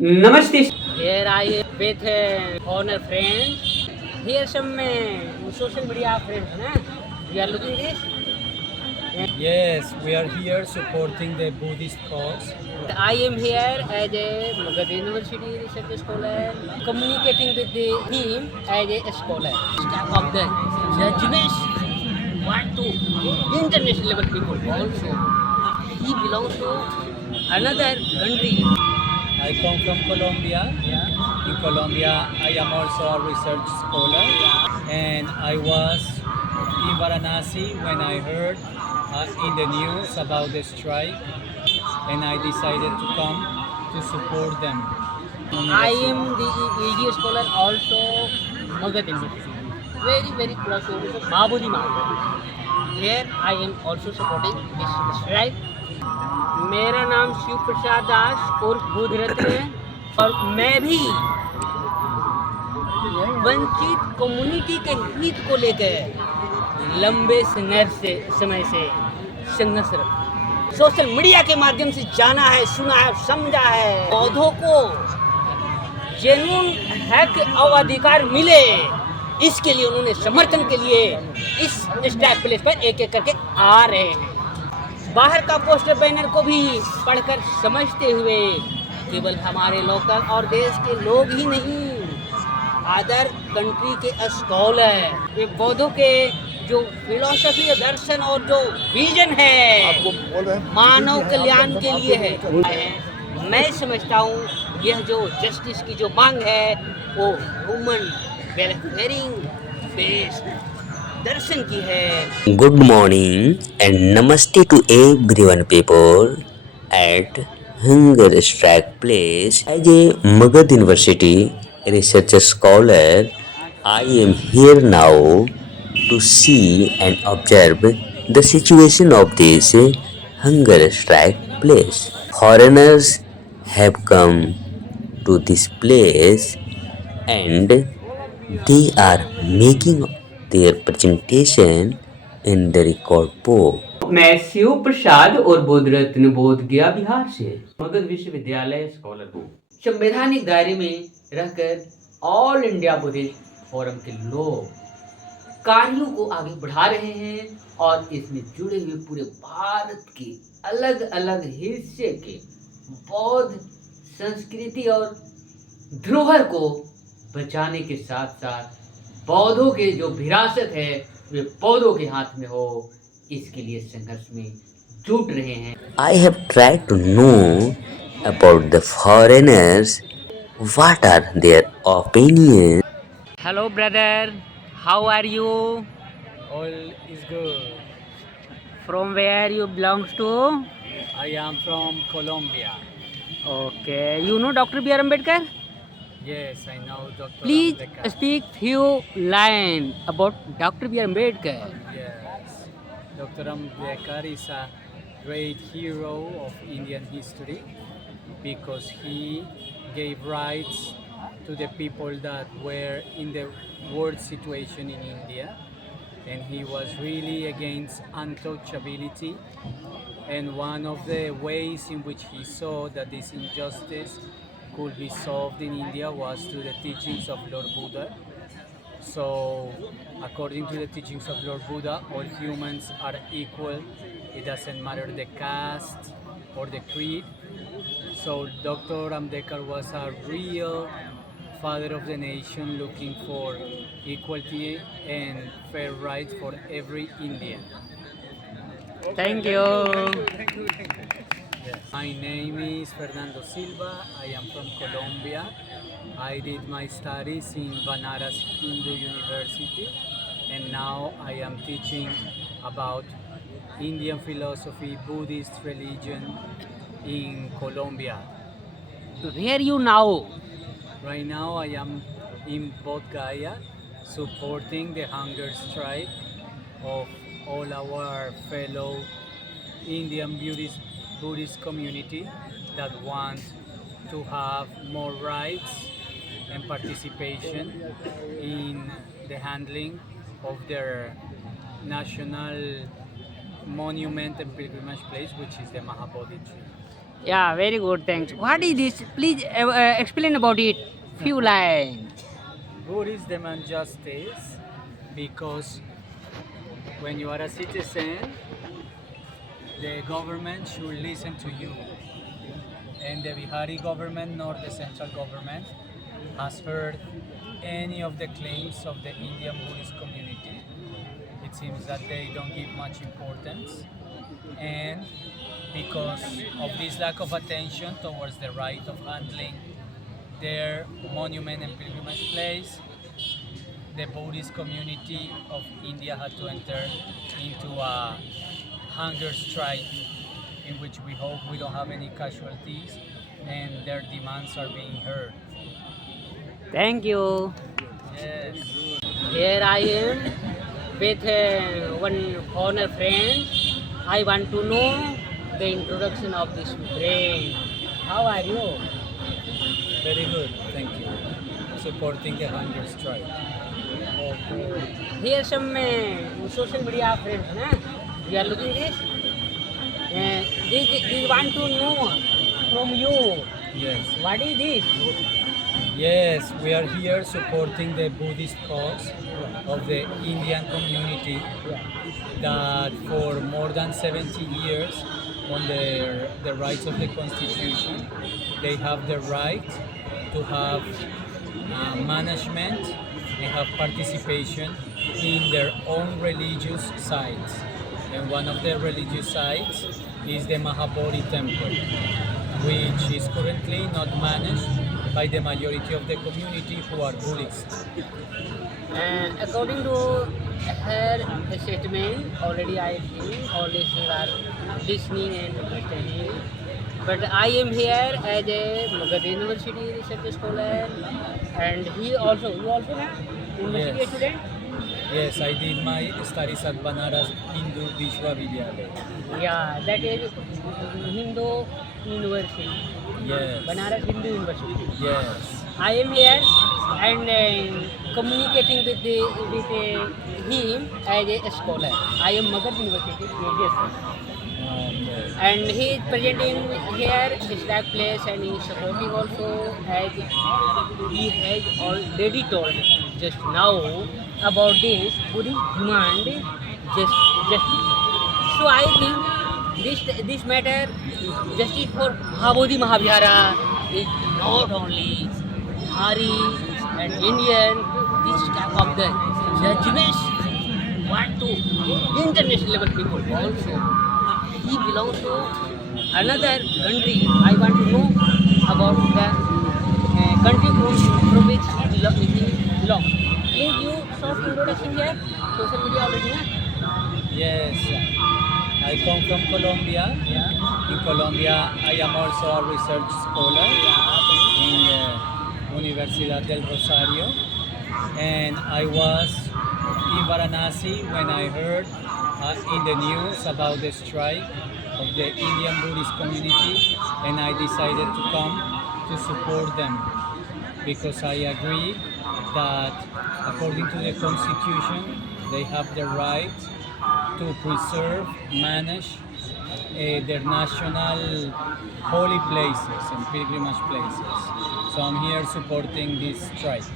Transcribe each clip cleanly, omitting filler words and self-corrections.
Namaste. Here I am with honor friends. Here some social media friends. Na? We are looking this. Yes, we are here supporting the Buddhist cause. I am here as a Magadha University research scholar, communicating with the team as a scholar. Staff of the judges want to international level people also. He belongs to another country. I come from Colombia. In Colombia, I am also a research scholar, and I was in Varanasi when I heard in the news about the strike, and I decided to come to support them. I am the AD scholar also Magadha University. Very close to Mahabodhi Mahabodhi. Here I am also supporting this strike. मेरा नाम शिव प्रसाद दास और बुध रत्न है और मैं भी वंचित community के हित को लेकर लंबे समय से संघर्ष सोशल मीडिया के माध्यम से जाना है, सुना है, समझा है। पौधों को जेन्युइन हक और अधिकार मिले, इसके लिए उन्होंने समर्थन के लिए इस स्टैक प्लेस पर एक एक करके आ रहे हैं। बाहर का पोस्टर बैनर को भी पढ़कर समझते हुए केवल हमारे लोकल और देश के लोग ही नहीं, अदर कंट्री के स्कॉलर ये बौद्धों के जो फिलोसफी दर्शन और जो विजन है मानव कल्याण के लिए है। मैं समझता हूँ यह जो जस्टिस की जो मांग है वो ह्यूमन वेलफेयरिंग बेस्ड दर्शन की है। Good morning and namaste to everyone people at Hunger Strike Place. As a Magadha University research scholar, I am here now to see and observe the situation of this Hunger Strike Place. Foreigners have come to this place and they are making their presentation in the record book. मैं शिव प्रसाद और बोध रत्न बोध गया बिहार से मगध विश्वविद्यालय scholar हूँ। संवैधानिक दायरे में रहकर ऑल इंडिया बुद्धिस्ट फोरम के लोग कार्यों को आगे बढ़ा रहे हैं और इसमें जुड़े हुए पूरे भारत के अलग अलग हिस्से के बौद्ध संस्कृति और धरोहर को बचाने के साथ साथ पौधों के जो विरासत है वे पौधों के हाथ में हो, इसके लिए संघर्ष में जुट रहे हैं। I have tried to know about the foreigners, what are their opinions. Hello brother, how are you? All is good. From where you belongs to? I am from Colombia. Okay, you know doctor B R Ambedkar? Yes, I know Dr. Please Ambedkar. Speak few line about doctor B R Ambedkar. Yes, Dr. Ambedkar is a great hero of Indian history because he gave rights to the people that were in the worst situation in India, and he was really against untouchability. And one of the ways in which he saw that this injustice could be solved in India was through the teachings of Lord Buddha. So, according to the teachings of Lord Buddha, all humans are equal. It doesn't matter the caste or the creed. So, Dr. Ambedkar was a real father of the nation looking for equality and fair rights for every Indian. Thank you. My name is Fernando Silva. I am from Colombia. I did my studies in Banaras Hindu University, and now I am teaching about Indian philosophy, Buddhist religion in Colombia. Where you now? Right now I am in Bodh Gaya supporting the hunger strike of all our fellow Indian Buddhist community that want to have more rights and participation in the handling of their national monument and pilgrimage place, which is the Mahabodhi tree. Yeah, very good. Thanks. What is this? Please explain about it. Few lines. Buddhism and justice, because when you are a citizen, the government should listen to you. And the Bihari government nor the central government has heard any of the claims of the Indian Buddhist community. It seems that they don't give much importance. And because of this lack of attention towards the right of handling their monument and pilgrimage place, the Buddhist community of India had to enter into a hunger strike in which we hope we don't have any casualties and their demands are being heard. Thank you. Yes. Here I am with one foreigner friend. I want to know the introduction of this friend. How are you? Very good, thank you. Supporting the hunger strike. Okay. Here some social media friends, na? You are looking this. They want to know from you. Yes. What is this? Yes, we are here supporting the Buddhist cause of the Indian community that for more than 70 years on the rights of the constitution, they have the right to have management and have participation in their own religious sites. And one of the religious sites is the Mahabodhi temple, which is currently not managed by the majority of the community who are Buddhists. According to her statement, already I think all listeners are listening and understanding. But I am here as a Magadha University research scholar, and you also have university Yes. student. Yes, I did my studies at Banaras Hindu Vishwavidyalaya. Yeah, that is Hindu University, Yes. Banaras Hindu University. Yes. I am here and communicating with him as a scholar. I am Magadha University, yes. Okay. And he is present in here, his that place, and he is supporting also, as he has already told just now about this Buddhist demand justice. So I think this matter, justice for Mahabodhi Mahavihara, is not only Hari and Indian, this type of the judgments want to international level people also. He belongs to another country. I want to know about the country from which he belongs. Please you short introduction here. Social media already, na? Yes. I come from Colombia. Yeah. In Colombia, I am also a research scholar in Universidad del Rosario. And I was in Varanasi when I heard in the news about the strike of the Indian Buddhist community, and I decided to come to support them because I agree that according to the constitution they have the right to preserve, manage their national holy places and pilgrimage places. So I'm here supporting this strike.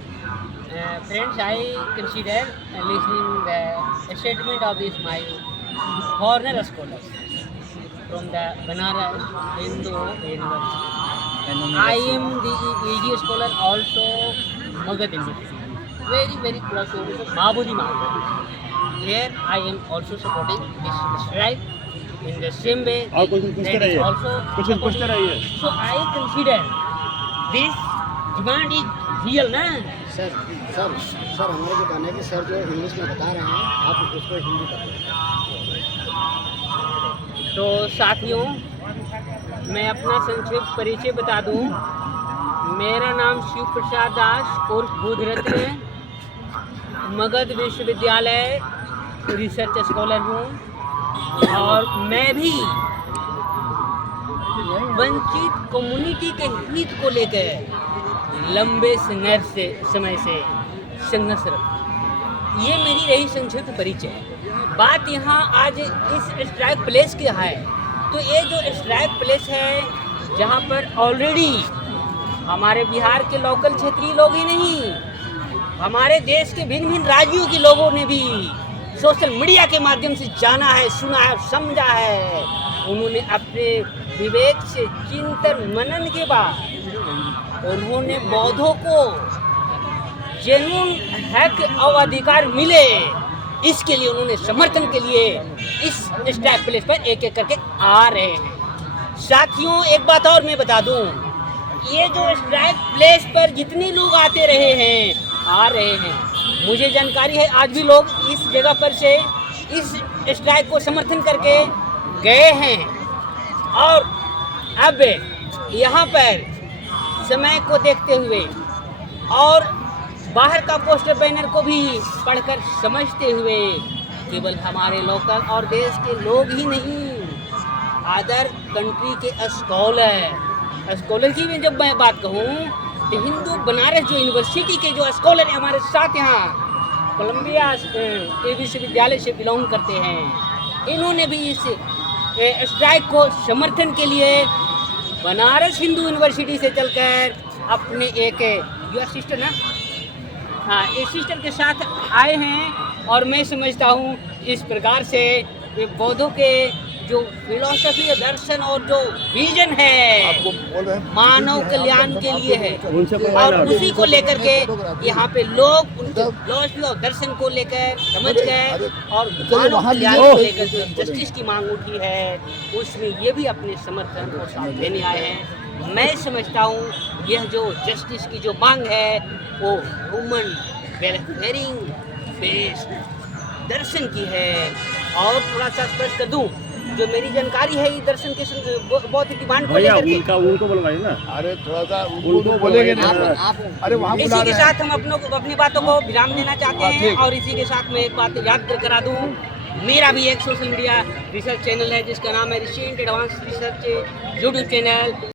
Friends, I consider listening the statement of this my foreigner scholars from the Banaras Hindu University. And I am the AD scholar also Magadha University. Very close to Mahabodhi Mahabodhi. Here I am also supporting this strike in the same way. आप कुछ पूछते that is रहिए also कुछ पूछते रहिए So I consider this demand is real, na? Sir हमारे जो कहना है कि सर जो इंग्लिश में बता रहे हैं आप उसको हिंदी कर दें। तो साथियों, मैं अपना संक्षिप्त परिचय बता दूं। मेरा नाम शिव प्रसाद दास और बुध रत्न है। मगध विश्वविद्यालय रिसर्च स्कॉलर हूँ और मैं भी वंचित कम्युनिटी के हित को लेकर लंबे समय से संघर्षरत। ये मेरी रही संक्षिप्त परिचय। बात यहाँ आज इस स्ट्राइक प्लेस की है, तो ये जो स्ट्राइक प्लेस है जहाँ पर ऑलरेडी हमारे बिहार के लोकल क्षेत्रीय लोग ही नहीं, हमारे देश के भिन्न भिन्न राज्यों के लोगों ने भी सोशल मीडिया के माध्यम से जाना है, सुना है, समझा है। उन्होंने अपने विवेक से चिंतन मनन के बाद उन्होंने बौद्धों को जेन्युइन हक और अधिकार मिले, इसके लिए उन्होंने समर्थन के लिए इस स्ट्राइक प्लेस पर एक एक करके आ रहे हैं। साथियों, एक बात और मैं बता दूं, ये जो स्ट्राइक प्लेस पर जितने लोग आते रहे हैं, आ रहे हैं, मुझे जानकारी है आज भी लोग इस जगह पर से इस स्ट्राइक को समर्थन करके गए हैं। और अब यहाँ पर समय को देखते हुए और बाहर का पोस्टर बैनर को भी पढ़कर समझते हुए केवल हमारे लोकल और देश के लोग ही नहीं, अदर कंट्री के स्कॉलर की भी जब मैं बात कहूँ तो हिंदू बनारस जो यूनिवर्सिटी के जो स्कॉलर हैं हमारे साथ, यहाँ कोलंबिया विश्वविद्यालय से बिलोंग करते हैं, इन्होंने भी इस स्ट्राइक को समर्थन के लिए बनारस हिंदू यूनिवर्सिटी से चलकर अपने एक यूर सिस्टर ना, हाँ, इस सिस्टर के साथ आए हैं। और मैं समझता हूँ इस प्रकार से बौद्धों के जो फिलॉसफी, दर्शन और जो विजन है मानव कल्याण के लिए है, और उसी को लेकर के यहाँ पे लोग उनके फिलॉसफी और दर्शन को लेकर समझ गए और मानव कल्याण को लेकर जो जस्टिस की मांग उठी है, उसमें ये भी अपने समर्थन और साथ देने आए हैं। मैं समझता हूँ यह जो जस्टिस की जो मांग है वो ह्यूमन वेलफेयरिंग बेस्ड दर्शन की है। और थोड़ा सा स्पष्ट कर दूं, जो मेरी जानकारी है, ये दर्शन के बौद्ध डिमांड को लेकर के, उनको बुलवाइए ना। अरे थोड़ा सा उनको बोलेंगे ना आप, अरे वहाँ इसी के साथ हम अपनी बातों को विराम देना चाहते हैं। और इसी के साथ मैं एक बात याद करा दूं, मेरा भी एक सोशल मीडिया रिसर्च चैनल है जिसका नाम है recent advance research YouTube channel.